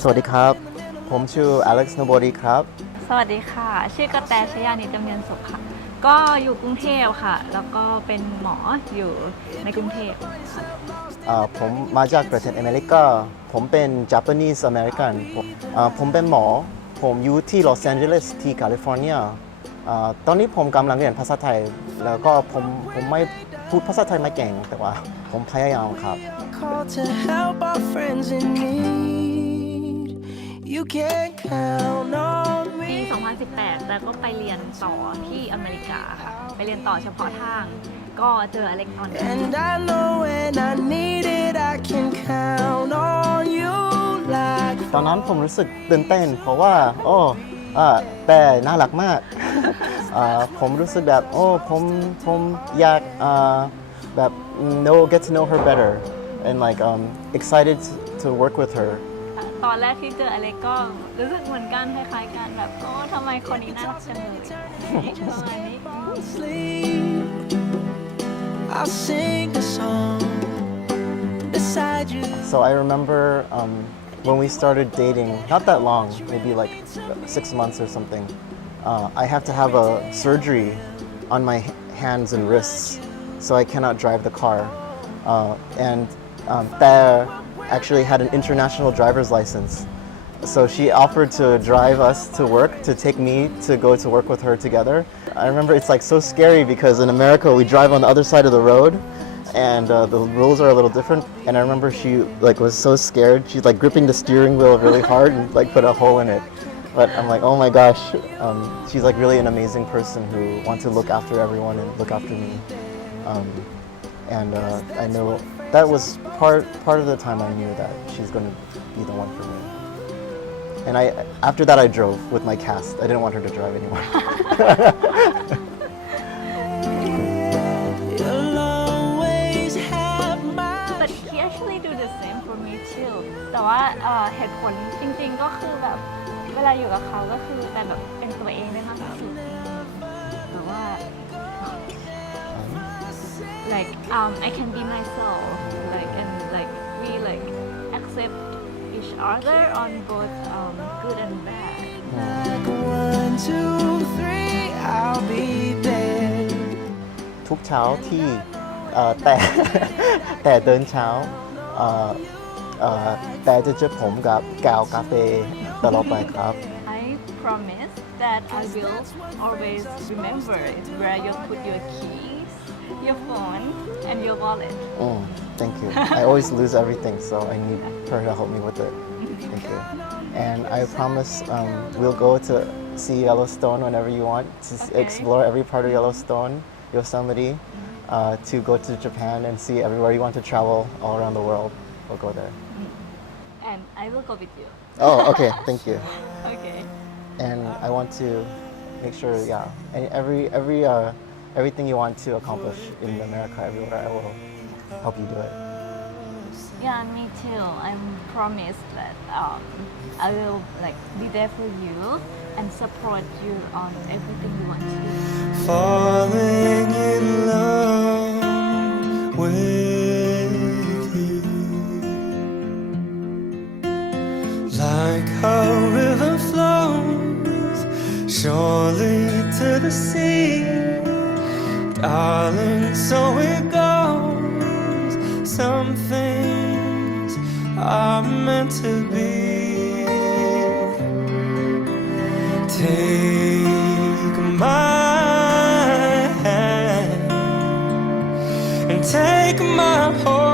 สวัสดีครับผมชื่ออเล็กซ์โนบอดีครับสวัสดีค่ะชื่อกระแตชยานิจจำเนียนสุขค่ะก็อยู่กรุงเทพค่ะแล้วก็เป็นหมออยู่ในกรุงเทพผมมาจากประเทศอเมริกาผมเป็น Japanese American ผมเป็นหมอผมอยู่ที่ลอสแอนเจลิสที่แคลิฟอร์เนียตอนนี้ผมกำลังเรียนภาษาไทยแล้วก็ผมไม่พูดภาษาไทยไม่เก่งแต่ว่าผมพยายามครับปี 2018 แล้วก็ไปเรียนต่อที่อเมริกาค่ะไปเรียนต่อเฉพาะทางก็เจออเล็กตอนนั้นตอนนั้นผมรู้สึกตื่นเต้นเพราะว่าแต่น่ารักมากผมรู้สึกแบบผมอยากแบบ get to know her better and like excited to work with her ตอนแรกที่เจออเล็กก็รู้สึกเหมือนกันคล้ายๆกันแบบทำไมคนนี้น่ารักจังเลยประมาณนี้ I'll sing a song beside you. So I remember when we started dating, not that long, maybe like 6 months or something. I have to have a surgery on my hands and wrists, so I cannot drive the car. And Thea actually had an international driver's license. So she offered to drive us to work, to take me to go to work with her together. I remember it's like so scary because in America we drive on the other side of the road and the rules are a little different. And I remember she like was so scared. She's like gripping the steering wheel really hard and like put a hole in it. But I'm like, oh my gosh, she's like really an amazing person who wants to look after everyone and look after me. I know that was part of the time I knew that she's going to be the one for me. And after that I drove with my cast. I didn't want her to drive anymore. But he actually do the same for me too. แต่ว่าเหตุผลจริงๆก็คือแบบเวลาอยู่กับเขาก็คือแต่แบบเป็นตัวเองได้มากที่สุดแต่ว่า like I can be myself like and like we like accept each other on both good and bad. ทุกเช้าที่แต่เดินเช้าแต่จะเจอผมกับแก้วกาแฟตลอดไปครับ I promise that I will always remember where you put your keys, your phone, and your wallet. Thank you. I always lose everything, so I need her to help me with it. Thank you. And I promise we'll go to see Yellowstone whenever you want to explore every part of Yellowstone, Yosemite, to go to Japan and see everywhere you want to travel all around the world. We'll go there. And I will go with you. Oh, okay. Thank you. Okay. And I want to make sure, and everything you want to accomplish in America, everywhere, I will help you do it. Yeah, me too. I promise that I will like be there for you and support you on everything you want to do. Falling in love with you, like a river flows surely to the sea, darling. So it goes. Some things are meant to be. Take my hand and take my whole